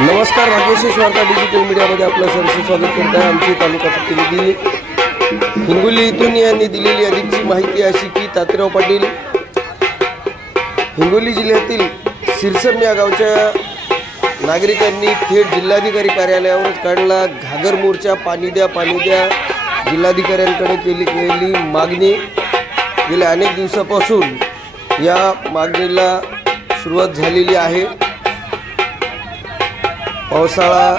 नमस्कार राजेश वार्ता डिजिटल मीडियामध्ये आपलं सरसे स्वागत करत आहे. आमचे तालुका प्रतिनिधी हिंगोली इथून यांनी दिलेली अधिकची माहिती अशी की तात्रेराव पाटील हिंगोली जिल्ह्यातील सिरसम या गावच्या नागरिकांनी थेट जिल्हाधिकारी कार्यालयावरच काढला. घागर मोर्चा पाणी द्या पाणी द्या जिल्हाधिकाऱ्यांकडे केली केलेली मागणी. गेल्या अनेक दिवसापासून या मागणीला सुरुवात झालेली आहे. पावसाळा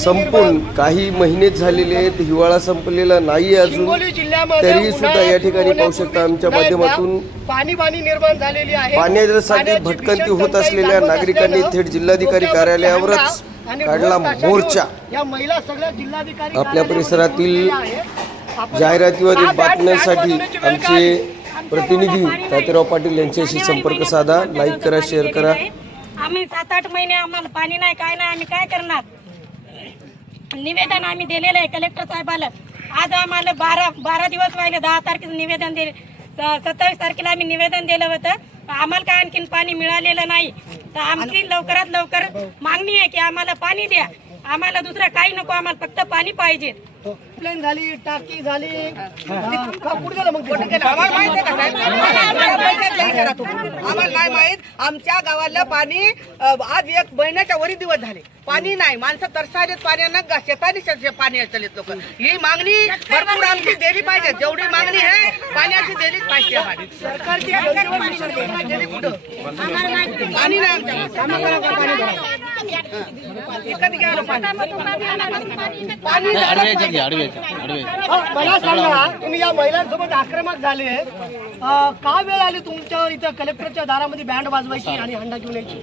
संपून काही महिनेच झालेले आहेत हिवाळा संपलेला नाही अजून. तरीही सुद्धा या ठिकाणी पाहू शकता आमच्या माध्यमातून. पाणी पाणी निर्माण झालेली आहे. पाण्यासाठी पाण्याची भटकंती होत असलेल्या नागरिकांनी थेट जिल्हाधिकारी कार्यालयावरच काढला मोर्चा. घेऊन या महिला सगळ्या जिल्हाधिकारी आपल्या परिसरातील जाहिरातीवरील बातम्यांसाठी आमचे? प्रतिनिधी तात्याराव पाटील यांच्याशी संपर्क साधा. लाईक करा शेअर करा. आम्ही सात आठ महिने आम्हाला पाणी नाही काय नाही आम्ही काय करणार? निवेदन आम्ही दिलेलं आहे कलेक्टर साहेबाला. आज आम्हाला बारा बारा दिवस व्हायले दहा तारखेचं निवेदन दिले. सत्तावीस तारखेला आम्ही निवेदन दिलं होतं. आम्हाला काय आणखीन पाणी मिळालेलं नाही. तर आमची लवकरात लवकर मागणी आहे की आम्हाला पाणी द्या. आम्हाला दुसरं काही नको आम्हाला फक्त पाणी पाहिजे. प्लेन झाली टाकी झाली. का पुढे गेलं मग? आम्हाला माहीत आहे का साहेब? आम्हाला नाही करा तुम्ही. आम्हाला नाही माहीत. आमच्या गावाला पाणी अ, आज एक महिन्याच्या वरी दिवस झाले. पाणी नाही. माणसं तरसायलेत पाण्यानं शेतानी शे- पाणी चालत लोक. ही मागणी भरपूर आमची दिली पाहिजे. जेवढी मागणी आहे पाण्याची दिलीच पाहिजे आम्हाला. सरकारची जलजीवन मिशन योजना गेली कुठं? पाणी नाही आमच्या विकत घ्या ना पाणी. पाणी हा, मला सांगा तुम्ही या महिलांसोबत आक्रमक झाले. अं, का वेळ आली तुमच्या इथं कलेक्टरच्या दारामध्ये बँड वाजवायची आणि हंडा घेऊन यायची?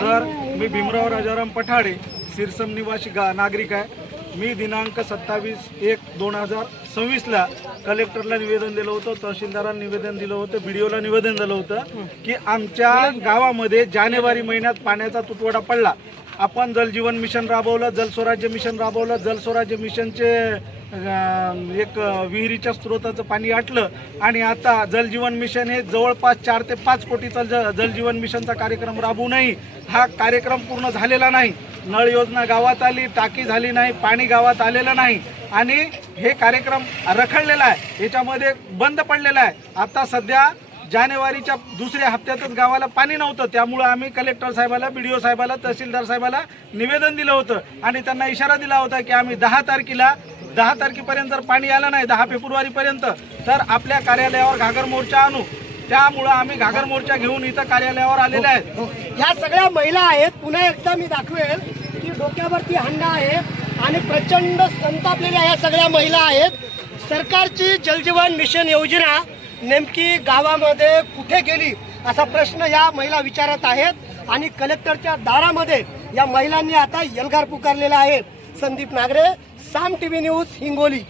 सर मी भीमराव राजाराम पठाडे सिरसम निवासी गा नागरिक आहे. मी दिनांक सत्तावीस एक दोन हजार सव्वीसला कलेक्टरला निवेदन दिलं होतं तहसीलदारांना निवेदन दिलं होतं बी ला निवेदन दिलं होतं की आमच्या गावामध्ये जानेवारी महिन्यात पाण्याचा तुटवडा पडला. आपण जलजीवन मिशन राबवलं जलस्वराज्य मिशन राबवलं जलस्वराज्य मिशनचे एक विहिरीच्या स्रोताचं पाणी आटलं आणि आता जलजीवन मिशन हे जवळपास चार ते पाच कोटीचा ज जलजीवन मिशनचा कार्यक्रम राबवूनही हा कार्यक्रम पूर्ण झालेला नाही. नळ योजना गावात आली टाकी झाली नाही पाणी गावात आलेलं नाही आणि हे कार्यक्रम रखडलेला आहे. याच्यामध्ये बंद पडलेला आहे. आता सध्या जानेवारीच्या दुसऱ्या हप्त्यातच गावाला पाणी नव्हतं. त्यामुळं आम्ही कलेक्टर साहेबाला बी डी ओ साहेबाला तहसीलदार साहेबाला निवेदन दिलं होतं. आणि त्यांना इशारा दिला होता की आम्ही दहा तारखेला दहा तारखेपर्यंत जर पाणी आलं नाही दहा फेब्रुवारीपर्यंत तर आपल्या कार्यालयावर घागर मोर्चा आणू. त्यामुळं आम्ही घागर मोर्चा घेऊन इथं कार्यालयावर आलेले आहेत. हो, हो. ह्या सगळ्या महिला आहेत. पुन्हा एकदा मी दाखवेल की डोक्यावरती हंडा आहे आणि प्रचंड संतापलेल्या ह्या सगळ्या महिला आहेत. सरकारची जलजीवन मिशन योजना नेमकी गावामध्ये कुठे गेली असा प्रश्न या महिला विचारत आहेत आणि कलेक्टरच्या दारामध्ये या महिलांनी आता यलगार पुकारलेला आहे. Sandeep Nagare Saam TV news Hingoli.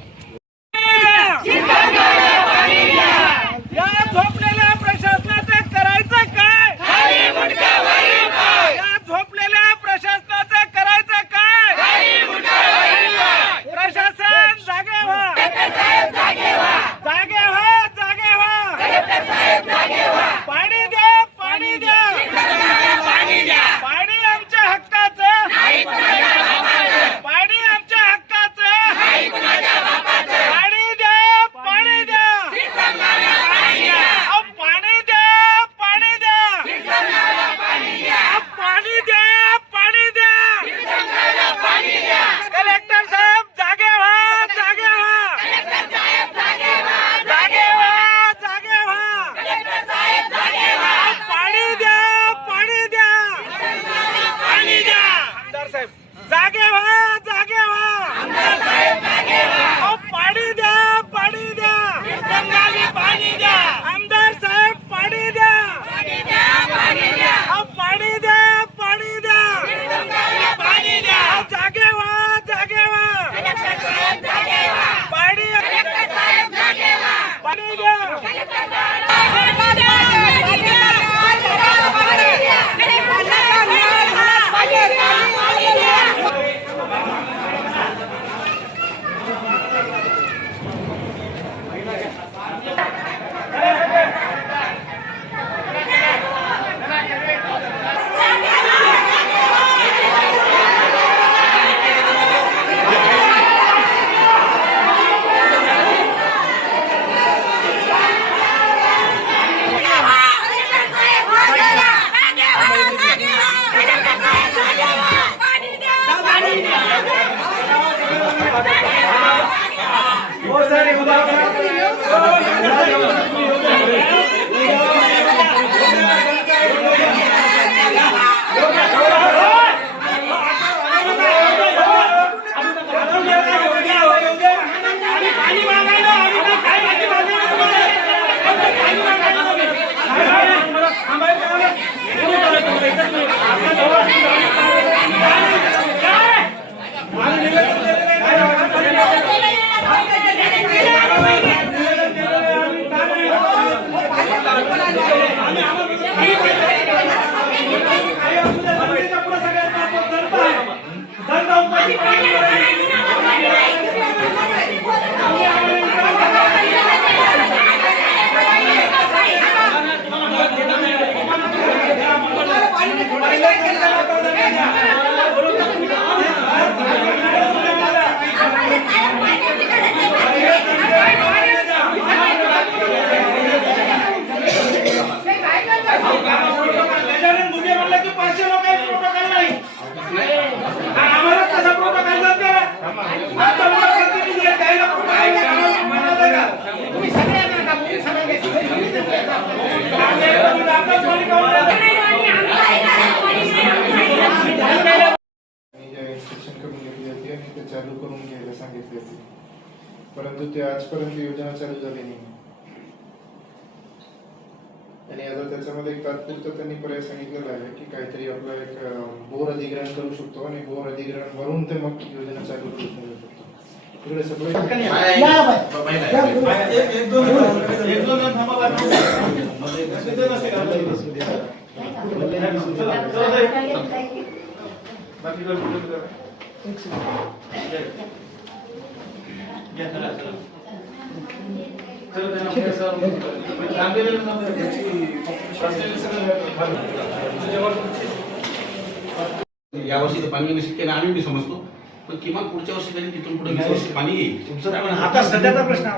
না होते आजपर्यंत योजना चालू झाली नाही. आणि आता त्याच्यामध्ये एक तात्पुरतं त्यांनी पर्याय सांगितलेला आहे की काहीतरी आपलं एक बोर अधिग्रहण करू शकतो आणि बोर अधिग्रहण भरून ते मग योजना चालू करू शकतो. इकडे सगळे यावर्षी तर पाणी शक्य नाही. आम्ही समजतो. पण किमान पुढच्या वर्षी तरी तिथून पुढे वीस वर्षी पाणी येईल आता सध्याचा प्रश्न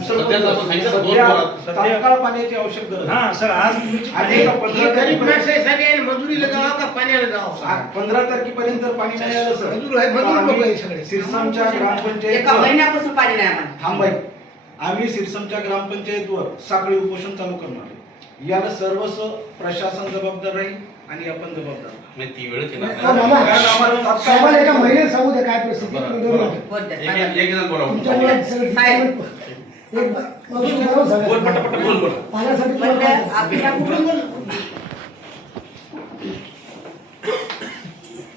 सध्याचा आपण सांगितलं दोन सध्या बोरात. तात्काळ पाण्याची आवश्यक गरज आहे. हा सर आज आणि गरीब माणसासाठी मजुरीला जावं का पाण्याला जावं आ- पंधरा तारखेपर्यंत पाणी नाही आलं सर मजूर आहे, मजूर लोकं आहे सगळे. आम्ही सिरसामच्या एका ग्रामपंचायत महिन्यापासून पाणी नाही आम्हाला थांबाई आम्ही सिरसमच्या ग्रामपंचायतवर साखळी उपोषण चालू करणार आहे. याला सर्वस्व प्रशासन जबाबदार राहील आणि आपण जबाबदार राहू. म्हणजे ती वेळच येणार हो, नाही. मामा. कारण आम्हाला तात्काळ साहेबाला एका महिन्यात सांगू द्या काय परिस्थिती आहे. बरं, मी बरं. बरोबर. बोल द्या, एक- सांगा. एक- एक जण बोला. तुमच्यामुळे सगळं साहेब. एक मजूर बरोबर झालं. बोल पटापट बोल बोल पाण्यासाठी म्हणलं आपल्या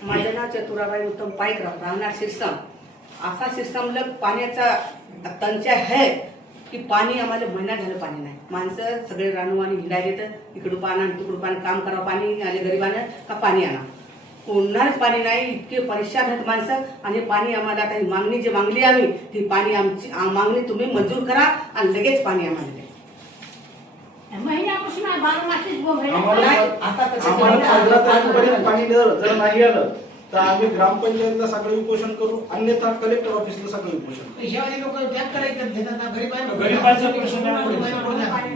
माझं नाव चतुराबाई उत्तम पाईकराव राहणार सिरसम असा सिरसमला पाण्याचा टंचाई आहे की पाणी आम्हाला महिना झालं पाणी नाही माणसं सगळे रानवाणी हिंडायला येतं इकडून पाना तिकडून पाणी काम करावं पाणी आले गरिबानं का पाणी आणा? कोणाच पाणी नाही. इतके परेशान आहेत माणसं. आणि पाणी आम्हाला आता ही मागणी जी मागली आम्ही ती पाणी आमची मागणी तुम्ही मंजूर करा आणि लगेच पाणी आम्हाला द्या. महिन्यापासून आहे. आम्हाला नाही, आता? पंधरा तारखेपर्यंत पाणी जर नाही आलं तर आम्ही ग्रामपंचायतला साखळी उपोषण करू अन्यथा कलेक्टर ऑफिसला साखळी उपोषण. पैशावाले लोक त्याग करायचं घेतात गरिबांचा प्रश्न.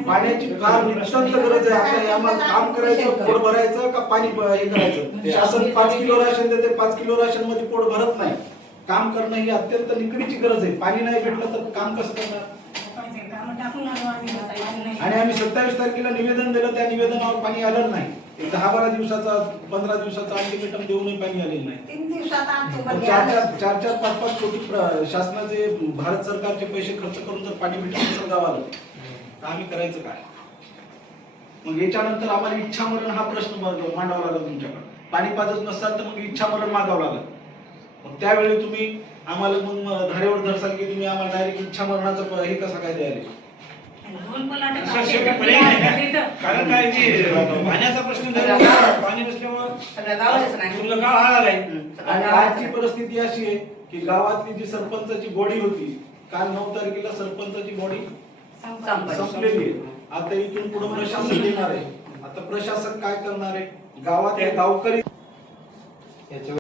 पाण्याची फार नितांत गरज आहे. आता आम्हाला काम करायचं पोट भरायचं का पाणी ब- हे करायचं? शासन पाच किलो राशन देते पाच किलो राशनमध्ये पोट भरत नाही. काम करणं ही अत्यंत निकडीची गरज आहे. पाणी नाही भेटलं तर काम कसं करणार? कामं. आणि आम्ही सत्तावीस तारखेला निवेदन दिलं त्या निवेदनावर पाणी आलं नाही. एक दहा बारा दिवसाचा पंधरा दिवसाचा अल्टिमेटम देऊनही पाणी आलेलं नाही. तीन दिवसात आणतो पण चार चार चार चार पाच पाच कोटी प्र- शासनाचे भारत सरकारचे पैसे खर्च करून जर पाणी भेटलं नसेल गावाला तर आम्ही करायचं काय? मग याच्यानंतर आम्हाला इच्छा मरण हा प्रश्न मांड- मांडावा लागेल तुमच्याकडे. पाणी पाजत नसाल तर मग इच्छा मरण मागावं लागेल. मग त्यावेळी तुम्ही आम्हाला मग धारेवर धरसाल की तुम्ही आम्हाला डायरेक्ट इच्छा मरणाचं प- हे कसं काय द्यायला? दोन पलाट सर, शेवटी पर्याय नाही. आहे. कारण काय की पाण्याचा प्रश्न सगळ्या गावालाच नाही. पूर्ण गाव आणि आजची परिस्थिती अशी आहे की गावातली जी सरपंचाची बॉडी होती काल नऊ तारखेला सरपंचाची बॉडी. संपलेली आहे. आता इथून पुढे प्रशासन येणार आहे. आता प्रशासन काय करणार आहे? गावातले गावकरी